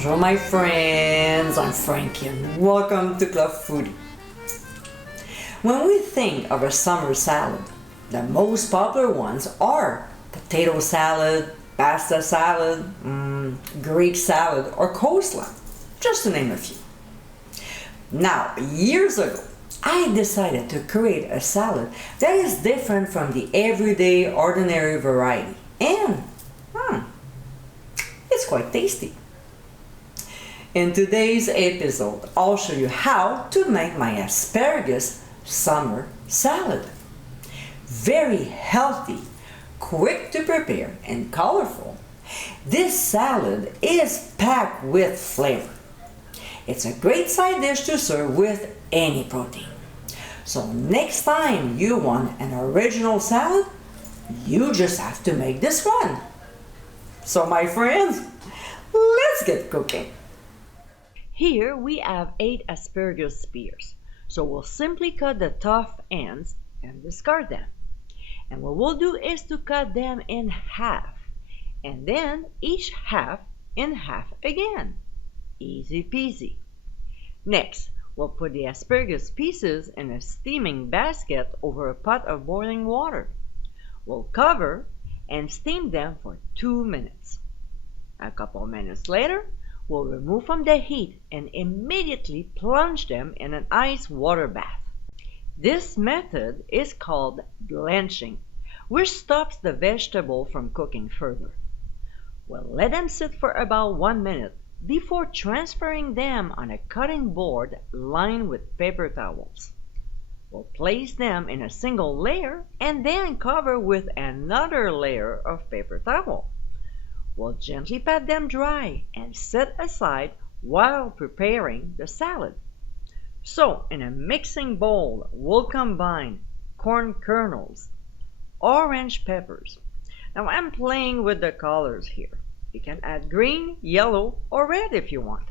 Bonjour my friends, I'm Frankie and welcome to Club Foodie. When we think of a summer salad, the most popular ones are potato salad, pasta salad, Greek salad or coleslaw, just to name a few. Now, years ago, I decided to create a salad that is different from the everyday ordinary variety and it's quite tasty. In today's episode, I'll show you how to make my asparagus summer salad. Very healthy, quick to prepare, and colorful, this salad is packed with flavor. It's a great side dish to serve with any protein. So next time you want an original salad, you just have to make this one. So my friends, let's get cooking. Here we have 8 asparagus spears, so we'll simply cut the tough ends and discard them. And what we'll do is to cut them in half, and then each half in half again. Easy peasy. Next, we'll put the asparagus pieces in a steaming basket over a pot of boiling water. We'll cover and steam them for 2 minutes. A couple minutes later, we'll remove from the heat and immediately plunge them in an ice water bath. This method is called blanching, which stops the vegetable from cooking further. We'll let them sit for about 1 minute before transferring them on a cutting board lined with paper towels. We'll place them in a single layer and then cover with another layer of paper towel. We'll gently pat them dry and set aside while preparing the salad. So, in a mixing bowl, we'll combine corn kernels, orange peppers. Now I'm playing with the colors here. You can add green, yellow, or red if you want.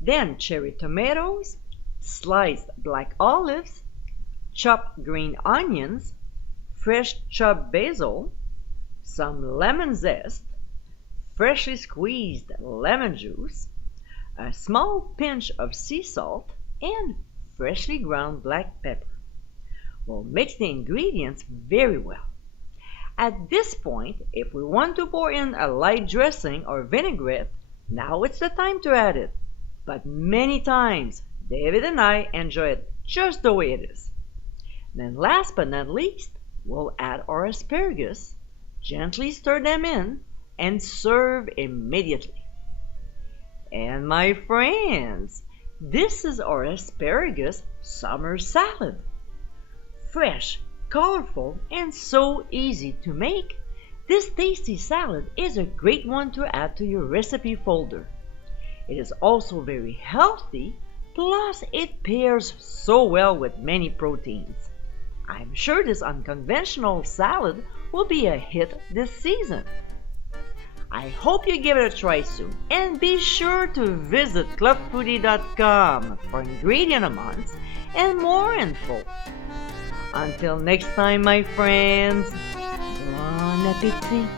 Then cherry tomatoes, sliced black olives, chopped green onions, fresh chopped basil, some lemon zest, freshly squeezed lemon juice, a small pinch of sea salt, and freshly ground black pepper. We'll mix the ingredients very well. At this point, if we want to pour in a light dressing or vinaigrette, now it's the time to add it. But many times, David and I enjoy it just the way it is. Then last but not least, we'll add our asparagus, gently stir them in, and serve immediately. And my friends, this is our asparagus summer salad. Fresh, colorful, and so easy to make, this tasty salad is a great one to add to your recipe folder. It is also very healthy, plus it pairs so well with many proteins. I'm sure this unconventional salad will be a hit this season. I hope you give it a try soon, and be sure to visit clubfoodie.com for ingredient amounts and more info. Until next time, my friends, bon appétit!